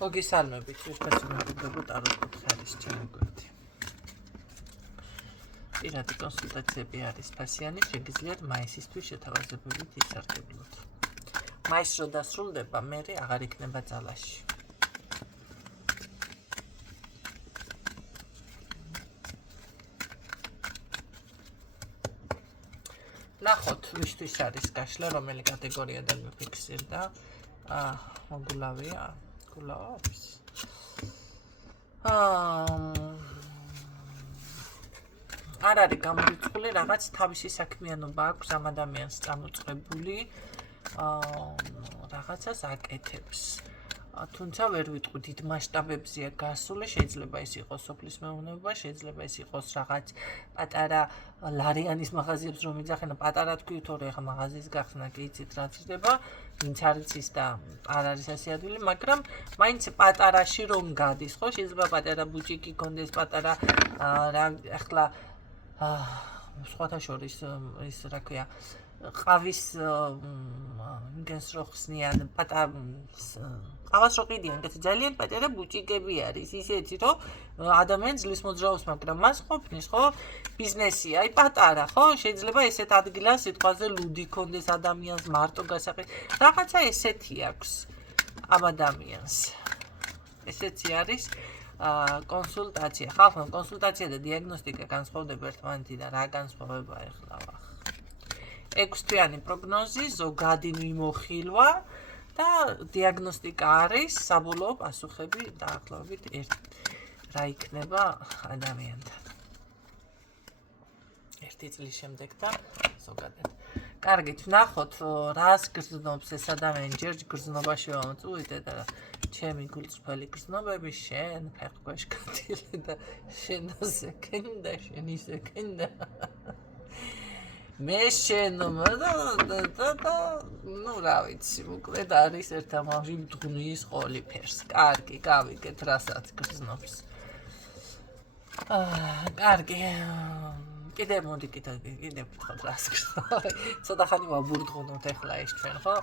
მოგესალმებით, ვერცერთი მეგობრებო, ტაროს კუთხეების ჩემი გვერდი. პირადი კონსულტაციები არის ფასიანი, შეგიძლიათ მაისისთვის შეთავაზებებით ისარგებლოთ. მაის რო დასრულდება, მერე აღარ იქნება ძალაში. ნახოთ, ვისთვის არის გაშლა, რომელი კატეგორიიდან მიფიქსირდა. მოგულავია, გულავს. არ არის გამორიცხული, რაღაც თავისი საქმიანობა აქვს ამ ადამიანს წამოწყებული, რაღაცას აკეთებს. თუმცა ვერ ვიტყვი დიდ მასშტაბებზეა გასული, შეიძლება ის იყოს სოფლის მეურნეობა, შეიძლება ის იყოს რაღაც პატარა ლარიანის მაღაზიებს რომ იძახენა, პატარა თქვი თორე ახლა მაღაზიის გახსნა კი იცით რა ძდება, ვინც არ იცის და არ არის ასე ადვილი, მაგრამ მაინც პატარაში რომ გადის, ხო, შეიძლება პატარა ბუჭიკი კონდეს, პატარა ახლა სხვათა შორის ის რა ქვია ყავის იმგენს რო ხსნიან ყავას რო ყიდიან, ძალიან პატარა ბუჭიკები არის, ისეთი რომ ადამიანი ძლივს მოძრაობს, მაგრამ მას ყოფნის, ხო, ბიზნესი, აი პატარა, ხო, შეიძლება ესეთ ადგილას სიტყვაზე ლუდი კონდეს ადამიანს, მარტო გასაყიდ, რაღაცა ესეთი აქვს ამ ადამიანს. ესეთი არის კონსულტაცია. ხალხმა კონსულტაცია და დიაგნოსტიკა განსხვავდება ერთმანეთიდან, რა განსხვავება ეხლა? 6 თვიანი პროგნოზი, ზოგადი მიმოხილვა და დიაგნოსტიკა არის საბოლოო პასუხები დაახლოებით რა იქნება ადამიანთან. 1 წლის შემდეგ და ზოგადად. კარგით, ვნახოთ რას გრძნობს ეს ადამიანი, ჯერ გრძნობაში ვამოწუვიდე და ჩემი გულწრფელი გრძნობები შენ ფეხქვეშ გადილე და შენაზე კენდა, შენიზე კენდა. მე შენ ნუ რა ვიცი, მოკლედ არის ერთ ამავე მძღვნის ყოლიფერს. კარგი, გავიგეთ რასაც გრძნობს. კარგი. კიდე მოდი კიდე ვთქვათ რას გრძნობს. ცოტა ხანი ვაბურდღუნოთ ახლა ეს ჩვენ, ხო?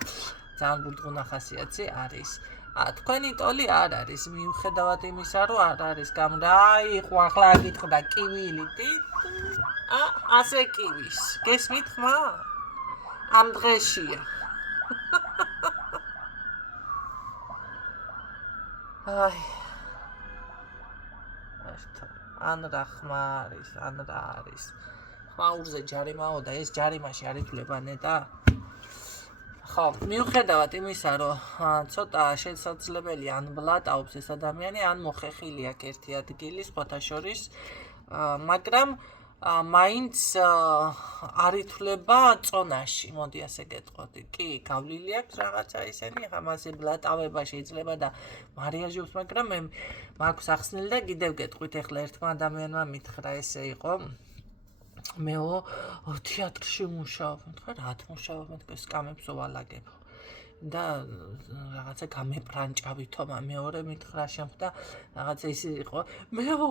ძალიან ბურდღუნა ხასიათი არის. თქვენი ტოლი არ არის, მიუხედავად იმისა, რომ არ არის აი, ხო ახლა აგიტყდა კივილი, ასე კივის. გესმით ხმა? ამ დღეშია. აი. ან რა ხმა არის, ან რა არის. ხმაურზე ჯარიმაო და ეს ჯარიმაში არ ითვლება ნეტა? ხო, მიუხედავად იმისა, რომ ცოტა შესაძლებელია ან ბლატაობს ეს ადამიანი, ან მოხეხილი აქვს ერთი ადგილი სხვათა შორის, მაგრამ მაინც არ ითვლება წონაში, მოდი ასე გეტყოდი. კი, გავლილი აქვს რაღაცა ისენი, ამაზე ბლატავება შეიძლება და მარიაჟობს, მაგრამ მე მაქვს ახსნილი და კიდევ გეტყვით, ახლა ერთმა ადამიანმა მითხრა ესე იყო. მეო თეატრში მუშაობ, თქვა რათ მუშაობ, მეთქე სკამებსო ვალაგებ და რაღაცა გამეპრანჭავითო, მეორე მითხრა შემხდა რაღაცა ისე იყო, მეო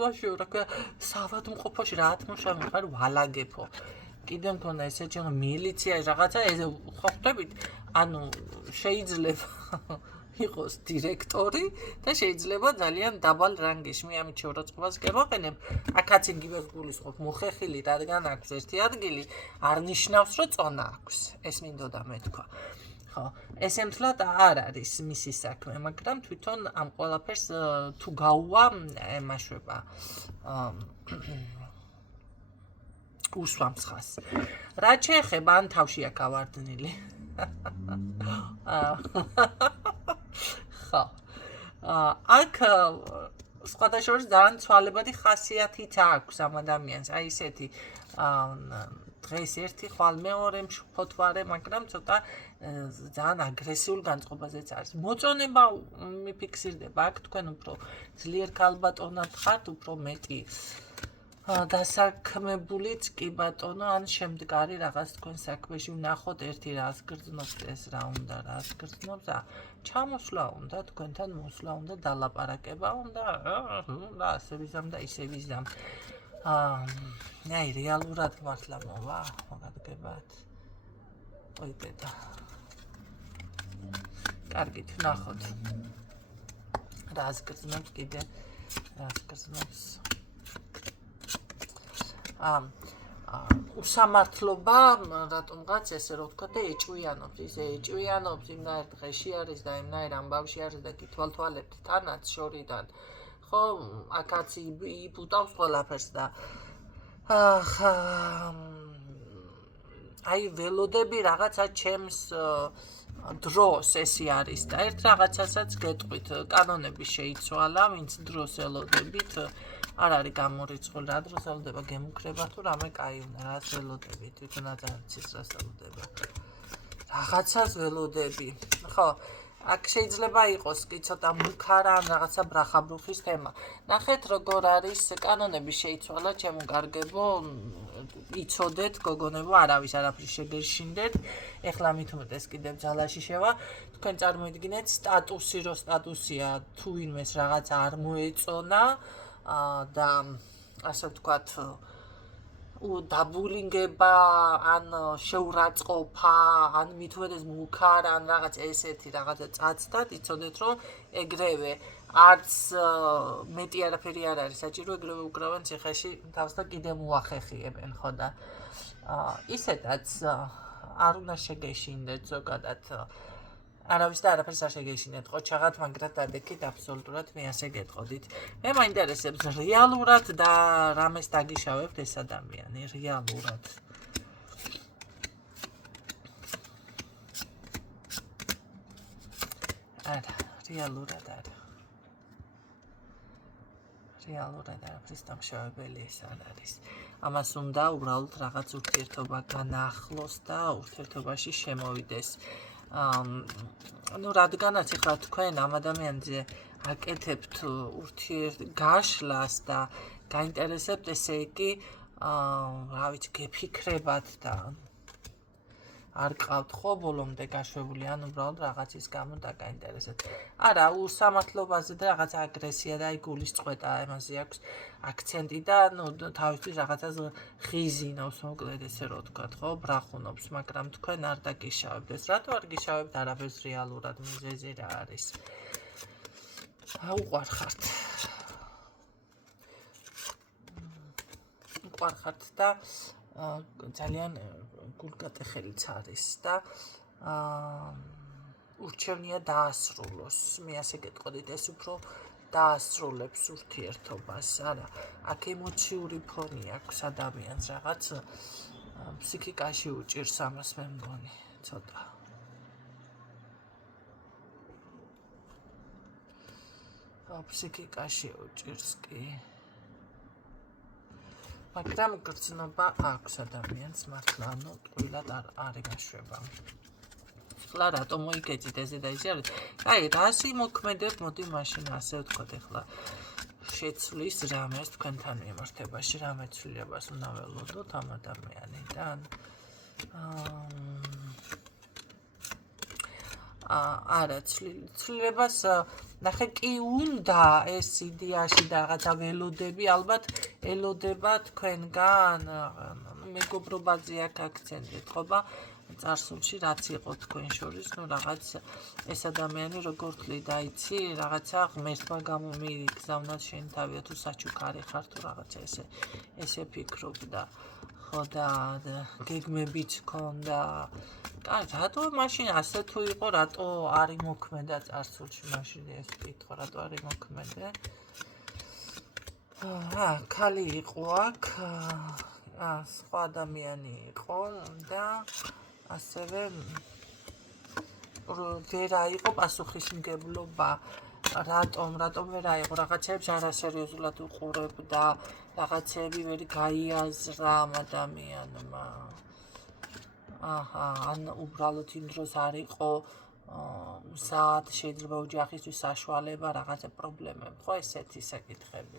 ბაშო რა ქვია საავადმყოფოში რათ მუშაობ, თქვა ვალაგებო. კიდე მქონდა ესეთი მილიცია რაღაცა ეს ხო ხვდებით, ანუ შეიძლება იყოს დირექტორი და შეიძლება ძალიან დაბალ რანგის. მე ამით შეურაცხყოფას გევაყენებ. აქაც იგივე გულისხმობ, მოხეხილი რადგან აქვს ერთი ადგილი, არ ნიშნავს, რომ წონა აქვს. ეს მინდოდა მეთქვა. ხო, ეს ემთლად არ არის მისი საქმე, მაგრამ თვითონ ამ ყველაფერს თუ გაუვა, ემაშვება. უსვამს ხას. რა შეეხება ან თავში აქ ავარდნილი. ხო. აქ სხვათა შორის ძალიან ცვალებადი ხასიათით აქვს ამ ადამიანს. აი ესეთი დღეს ერთი, ხვალ მეორე მშფოთვარე, მაგრამ ცოტა ძალიან აგრესიულ განწყობაზეც არის. მოწონება მიფიქსირდება, აქ თქვენ უფრო ძლიერ ქალბატონად ხართ, უფრო მეტი დასაქმებულიც კი ბატონო, ან შემდგარი რაღაც თქვენ საქმეში ვნახოთ ერთი რას გრძნობს, ეს რა უნდა, რას გრძნობს, ჩამოსვლა უნდა, თქვენთან მოსვლა უნდა, დალაპარაკება უნდა, და ასე ვიზამ და ისე ვიზამ. აი, რეალურად მართლა მოვა, მოგადგებათ. ой, დედა. კარგით, ვნახოთ. რას გრძნობს კიდე რას გრძნობს უსამართლობა რატომღაც ესე რო ვთქვა და ეჭვიანობს ისე ეჭვიანობს იმნაირ დღეში არის და იმნაირ ამბავში არის და გითვალთვალებთ თანაც შორიდან ხო აქაც იბუტავს ყველაფერს და აი ველოდები რაღაცა ჩემს დროს ესე არის და ერთ რაღაცასაც გეტყვით კანონები შეიცვალა ვინც დროს ელოდებით არ არის გამორიცხული რა დროს ელოდება გემუქრება თუ რამე კაი უნდა რაც ველოდებით თვითონაც არც ის რას ელოდება რაღაცას ველოდები ხო აქ შეიძლება იყოს კი ცოტა მუქარა ან რაღაცა ბრახაბრუხის თემა ნახეთ როგორ არის კანონები შეიცვალა ჩემო კარგებო იცოდეთ გოგონებო არავის არაფრის შეგეშინდეთ ეხლა მით უმეტეს კიდევ ძალაში შევა თქვენ წარმოიდგინეთ სტატუსი რო სტატუსია თუ ვინმეს რაღაცა არ მოეწონა და ასე ვთქვათ დაბულინგება ან შეურაცხყოფა ან მით უმეტეს მუქარა ან რაღაც ესეთი რაღაცა წაცდათ იცოდეთ რომ ეგრევე არც მეტი არაფერი არ არის საჭირო ეგრევე უკრავენ ციხეში თავს და კიდე მოახეხიებენ ხო და ისედაც არ უნდა შეგეშინდეთ ზოგადად არავის და არაფერს არ შეგეშინდეთ ყოჩაღად მაგრად დადექით აბსოლუტურად მე ასე გეტყოდით მე მაინტერესებს რეალურად და რამეს დაგიშავებთ ეს ადამიანი რეალურად არა რეალურად არა რეალურად არაფრის დამშავებელი ეს არ არის ამას უნდა უბრალოდ რაღაც ურთიერთობა განახლოს და ურთიერთობაში შემოვიდეს ну რადგანაც ეხლა თქვენ ამ ადამიანზე აკეთებთ გაშლას და გაინტერესებთ ესე იგი რა ვიცი გეფიქრებათ და არ ყავთ ხო ბოლომდე გაშვებული ან უბრალოდ რაღაცის გამო და გაინტერესებთ არა უსამართლობაზე და რაღაც აგრესია და აი გულის წყვეტა იმაზე აქვს აქცენტი და ну თავისთვის რაღაცას ხიზინავს მოკლედ ესე რო ვთქვათ ხო ბრახუნობს მაგრამ თქვენ არ დაგიშავებთ ეს რატო არ გიშავებთ არაფერს რეალურად მიზეზი რა არის უყვარხართ და ძალიან გულგატეხელიც არის და ურჩევნია დაასრულოს მე ასე გეტყოდით ეს უფრო დაასრულებს ურთიერთობას არა აქ ემოციური ფონი აქვს ადამიანს რაღაც ფსიქიკაში უჭირს ამას მე მგონი ცოტა ფსიქიკაში უჭირს კი მაგრამ გრძნობა აქვს ადამიანს მართლა ანუ ტყუილად არ იგაშვება ხლა რატო მოიგეწით ესე და ისე არის აი რას იმოქმედებ მოდი მაშინ ასე ვთქვათ ეხლა შეცვლის რამეს თქვენთან მიმართებაში რამე ცვლილებას უნდა ველოდოთ ამ ადამიანიდან არა ცვლილებას ნახე კი უნდა ეს იდეაში და რაღაცა ველოდები ალბათ ელოდება თქვენგან მეგობრობაზე აქ აქცენტით ხობა წარსულში რაც იყო თქვენ შორის ნუ რაღაც ეს ადამიანი როგორ თვლი და იცი რაღაცა ღმერთმა გამომიგზავნათ შენ თავია თუ საჩუქარი ხარ თუ რაღაცა ესე ფიქრობ და ხო და გეგმებიც ქონდა კაი რატო მაშინ ასე თუ იყო რატო არ იმოქმედა წარსულში მაშინ ეს კითხვა რატო არ იმოქმედე ქალი იყო აქ სხვა ადამიანი იყო და ასევე ვერ აიღო პასუხისმგებლობა რატომ ვერ აიღო რაღაცებს არასერიოზულად უყურებდა რაღაცები ვერ გაიაზრა ამ ადამიანმა ან უბრალოდ იმ დროს არ იყო მზად შეიძლება ოჯახისთვის საშუალება რაღაცა პრობლემები ხო ესეთი საკითხები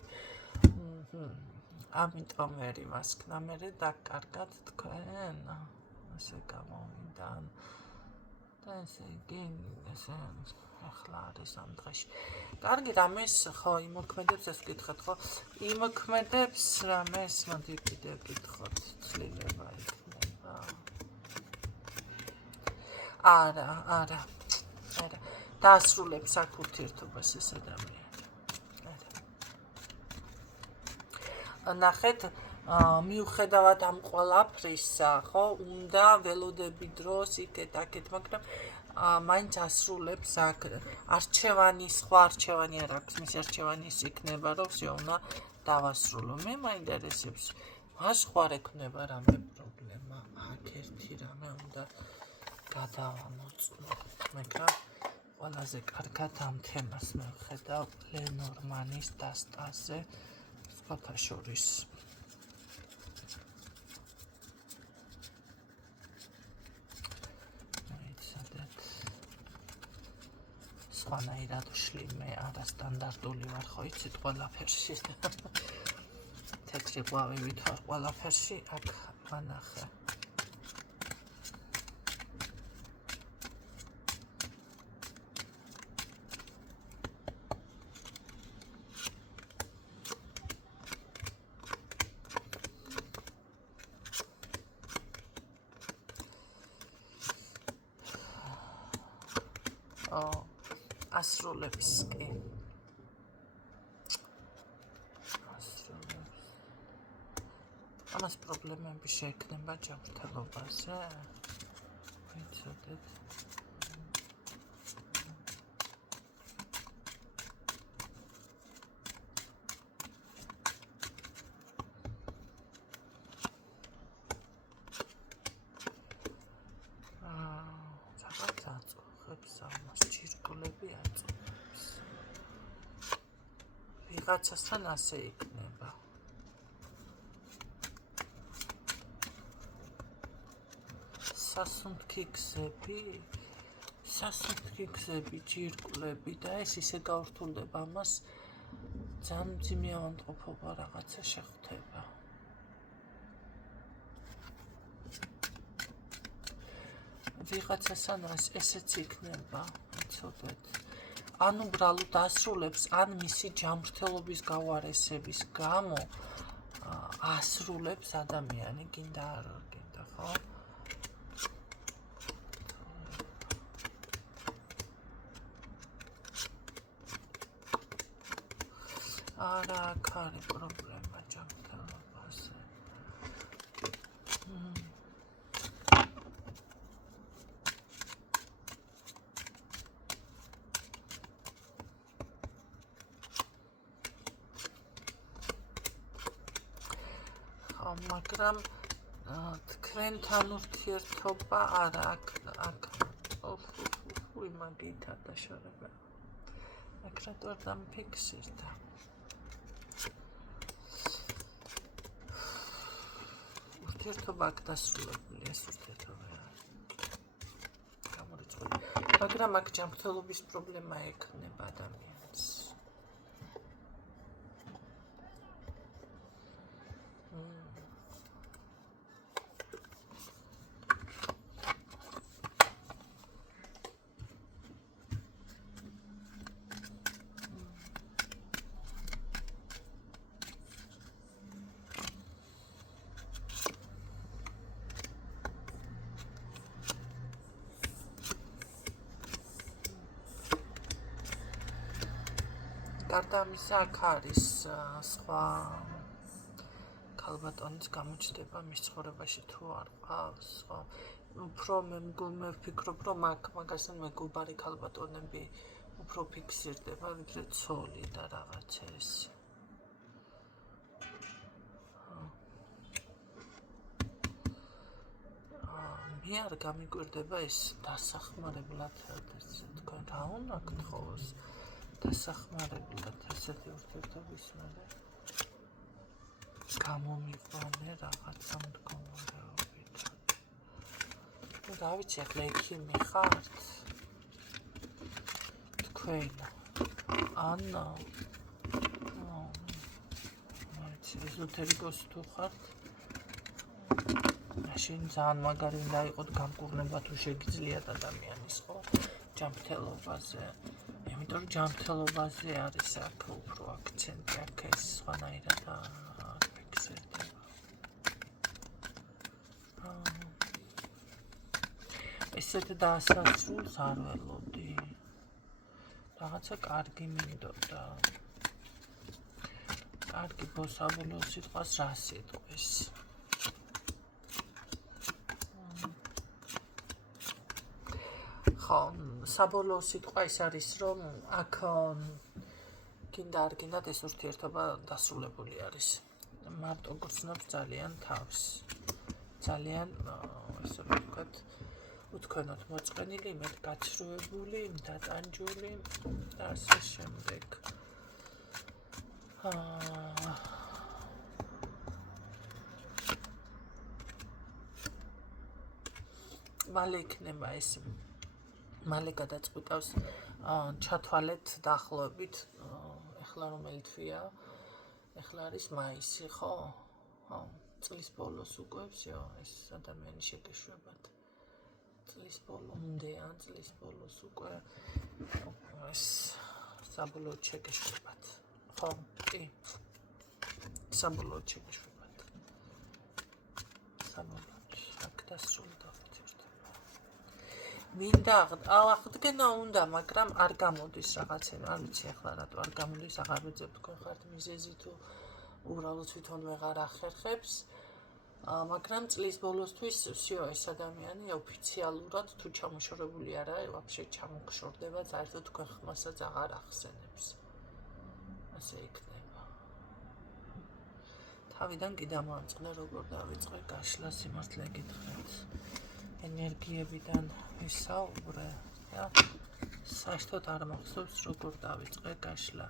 ამიტომ ვერ იმასკნა მე დაკარგად თქვენ ასე გამოვიდა და ესე იგი ესე ახლა არის ამ დღეში კარგი რამეს ხო იმოქმედებს ეს ვკითხეთ ხო იმოქმედებს რამეს მოდი კიდევ ვკითხოთ ცვლილება იქნება არა დაასრულებს აქ ურთიერთობას ეს ადამიანი. ნახეთ, მიუხედავად ამ ყველაფრისა, ხო, უნდა ველოდები დროს იქეთ-აქეთ, მაგრამ მაინც ასრულებს აქ არჩევანი, სხვა არჩევანი არ აქვს, მისი არჩევანი ის იქნება, რომ всё უნდა დავასრულო. მე მაინტერესებს, მას სხვა ექნება რამე პრობლემა, აქ ერთი რამე უნდა გადავამოწმო. მაგრამ ყველაზე კარგად ამ თემას მივხედავ ლენორმანის დასტაზე, სხვათა შორის. სხვანაირად ვშლი მე არასტანდარტული ვარ, ხო იცით ყველაფერში. თეთრი ყვავივით ვარ ყველაფერში, აქ მანახე. ასრულებს კი. ასრულებს. ამას პრობლემები შეექმნება ჯანმრთელობაზე. ვიცოდეთ. ვიღაცასთან ასე იქნება. სასუნთქი გზები, ჯირკვლები და ეს ისე გავრთულდება ამას ძალიან მძიმე ავადმყოფობა რაღაცა შეხვდება. ვიღაცასთან ესეც იქნება, იცოდეთ. ან უბრალოდ ასრულებს, ან მისი ჯანმრთელობის გავარესების გამო ასრულებს ადამიანი, გინდა არ გინდა, ხო? არა, აქ არის პრობლემა ჯანმრთელობაზე. მაგრამ თქვენთან ურთიერთობა არა აქ მაგითა დაშორება. აქ რატო არ დამფიქსირდა? ურთიერთობა აქ დასრულებული, ეს ურთიერთობა გამორიცხული. მაგრამ აქ ჯანმრთელობის პრობლემა ექნება ადამიანს. გარდა ამისა, აქ არის სხვა ქალბატონის გამოჩნდება მის ცხოვრებაში თუ არ ყავს, ხო? უფრო მე ვფიქრობ, რომ მაგასთან მეგობარი ქალბატონები უფრო ფიქსირდება, ვიდრე ცოლი და რაღაცა ეს. მე არ გამიკვირდება ეს დასახმარებლად, თქვენ რა უნდა გთხოვოს? დასახმარებლად ასეთი ურთიერთობის მერე გამომიყვანე რაღაცა მდგომარეობით. რა ვიცი, ახლა ექიმი ხართ? თქვენ ანა ეზოთერიკოსი თუ ხართ? მაშინ ძალიან მაგარი უნდა იყოთ გამკურნება თუ შეგიძლიათ ადამიანის, ხო? ჯანმრთელობაზე. იმიტომ რომ ჯანმრთელობაზე არის აქ უფრო აქცენტი, აქ ეს სხვანაირად არ ფიქსირდება. ესეთ დაასასრულს არ ველოდი. რაღაცა კარგი მინდოდა. კარგი საბოლოო სიტყვას რა სიტყვის? ხო, საბოლოო სიტყვა ის არის, რომ აქ გინდა არ გინდათ ეს ურთიერთობა დასრულებული არის. მარტო გრძნობს ძალიან თავს. ძალიან ესე ვთქვათ, უთქვენოთ მოწყენილი, მეტ გაცრუებული, დატანჯული და ასე შემდეგ. მალე იქნება ეს მალე გადაწყვიტავს ჩათვალეთ დაახლოებით ეხლა რომელი თვეა ეხლა არის მაისი ხო წლის ბოლოს უკვე всё ეს ადამიანი შეგეშვებათ წლის ბოლომდე ან წლის ბოლოს უკვე ეს საბოლოოდ შეგეშვებათ ხო კი საბოლოოდ შეგეშვებათ საბოლოოდ აქ დასრულდა მინდა აღდგენა უნდა, მაგრამ არ გამოდის რაღაცები, არ ვიცი ახლა რატო არ გამოდის, აღარ ვეძებ თქვენ ხართ მიზეზი თუ უბრალოდ თვითონ ვეღარ ახერხებს, მაგრამ წლის ბოლოსთვის всё ეს ადამიანი ოფიციალურად თუ ჩამოშორებული არა, ვაფშე ჩამოგშორდება, საერთოდ თქვენ ხმასაც აღარ ახსენებს. ასე იქნება. თავიდან კი დამოამწყნე როგორ დავიწყე გაშლა სიმართლე გითხრათ. ენერგიებიდან ვისაუბრე და საერთოდ არ მახსოვს როგორ დავიწყე გაშლა.